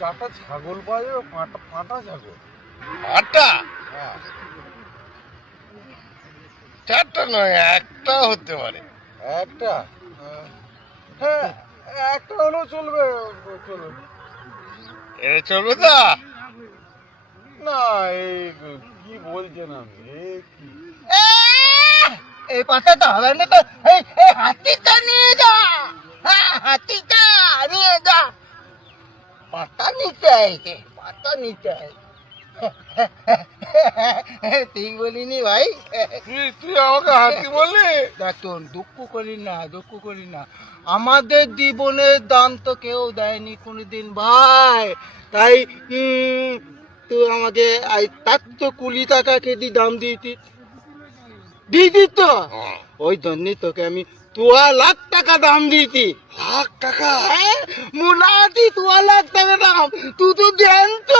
চারটা ছাগল পাওয়া যাবে, পাঁটা ছাগল। আটটা? হ্যাঁ, চারটা নয়, একটা হতে পারে। একটা? হ্যাঁ, একটা হলেও চলবে। চলবে এটা চলবে তো? না, এই কি বলছেন আপনি? এই পাতাটা হবে না তো। এই হাতিটা নিয়ে যা, হ্যাঁ হাতিটা নিয়ে যা। পাতা নিতে আইছে, পাতা নিতে আইছে। তুই বলিনি ভাই? তুই আমাকে হাতি বললি? দেখুন, দুঃখ করি না, দুঃখ করি না। আমাদের জীবনের দাম তো কেউ দেয়নি কোনোদিন ভাই। তাই তুই আমাকে তার তো 20 টাকা কেজি দাম দিতি তো। ওই জন্যই তোকে আমি 2 লাখ টাকা দাম দিয়েছি। লাখ টাকা? মুলাতি 2 লাখ টাকা দাম। তুই তো দেন তো।